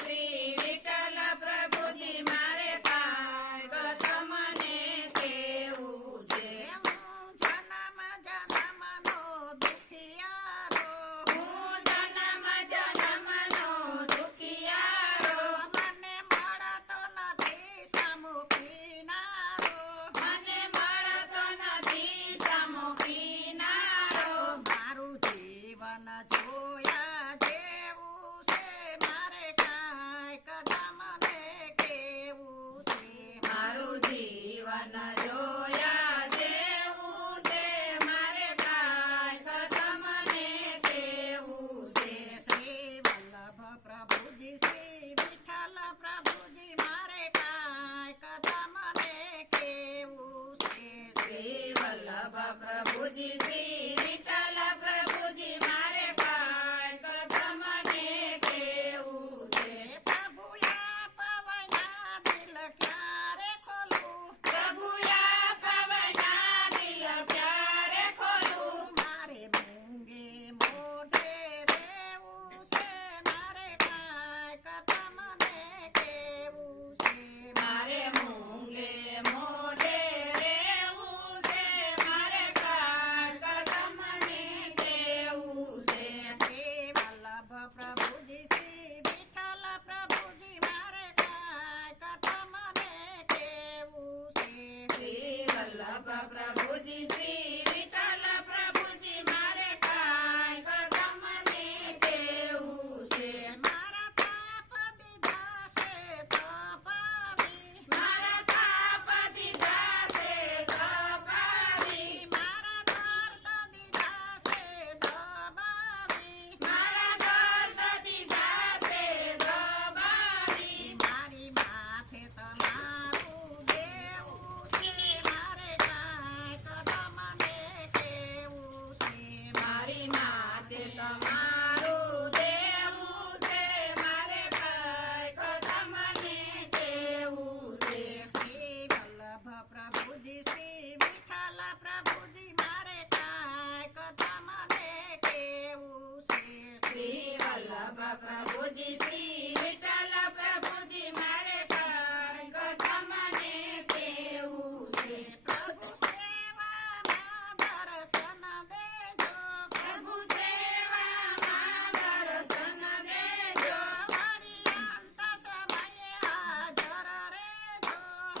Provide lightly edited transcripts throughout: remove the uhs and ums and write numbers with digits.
શ્રી વિઠ્ઠલ પ્રભુજી મારે કાંઈ કથા મને કેવું છે. હું જન્મ જન્મનો દુખિયારો, હું જન્મ જન્મનો દુખિયારો, મને મળતો નથી સમુખીનારો, મને મળતો નથી સમુખીનારો. મારું જીવન જોયા જેવું છે, મારે કાંઈ કદા મને કેવું છે. મારું જીવન જોયા જેવું છે, મારે કાંઈ કથા મને કેવું છે. શ્રી વલ્લભ પ્રભુજી શ્રી વિઠ્ઠલ પ્રભુજી મારે કાંઈ કદા મને કેવું છે. શ્રી વલ્લભ પ્રભુજી શ્રી વિઠ્ઠલ પ્રભુજી મારે કાંઈ કથા મને કેવું છે. પ્રભુયા પવના દિલ ક્યારે ખોલું, પ્રભુયા પવના દિલ ક્યારે ખોલું. મારે મૂંગે મોઢે રહેવું છે, મારે કાંઈ કથા મને કેવું છે. મારે મૂંગે મોઢે રહેવું છે, મારે કાંઈ કથા મને કેવું છે. શ્રી વલ્લભ પ્રભુજી શ્રી વિઠ્ઠલ પ્રભુજી મારે કાંઈ કથા મને કેવું છે. શ્રી વલ્લભ પ્રભુજી શ્રી વિઠ્ઠલ પ્રભુજી મારે કાંઈ કથા મને કેવું છે. મારા તાપ દીધા છે તપાવી, મારા તાપ દીધા છે તપાવી, મારા દર્દ દીધા છે દબાવી, મારા દર્દ દીધા છે દબાવી. મારી માથે તમારું દેવું છે, મારે કાંઈ કદા મને કેવું છે. મારી માથે તમારું દેવું છે, મારે કાંઈ કથા મને કેવું છે. શ્રી વલ્લભ પ્રભુજી શ્રી વિઠ્ઠલ પ્રભુજી મારે કાંઈ કથા મને કેવું છે. શ્રી વલ્લભ પ્રભુજી શ્રી વિઠ્ઠલ પ્રભુજી મારે કાંઈ કથા મને કેવું છે. પ્રભુ સેવામાં દર્શન દેજો, પ્રભુ સેવામાં દર્શન દેજો, વળી અંત સમયે હાજર રહેજો,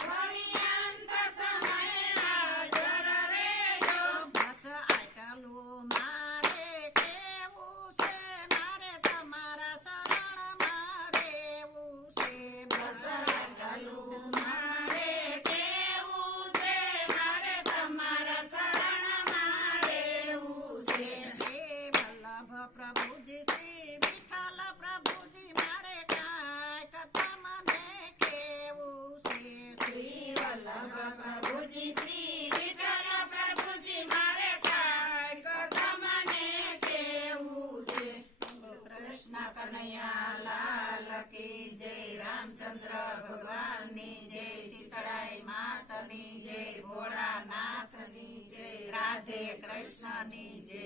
વળી અંત સમયે હાજર રહેજો. બસ આટલું મારે કેવું છે, મારે તમારા શરણમાં રહેવું છે. બસ આટલું મારે કેવું છે, મારે તમારા શરણમાં રહેવું છે. શ્રી વલ્લભ પ્રભુજી શ્રી વિઠ્ઠલ પ્રભુજી મારે કાંઈ કથા મને કેવું છે. શ્રી વલ્લભ પ્રભુજી શ્રી વિઠ્ઠલ પ્રભુજી મારે કાંઈ કથા મને કેવું છે. કૃષ્ણ કનૈયા લાલ કી જય, રામચંદ્ર ભગવાનની જય, શીતળાઈ માતની જય, ભોળાનાથની જય, રાધે કૃષ્ણની જય.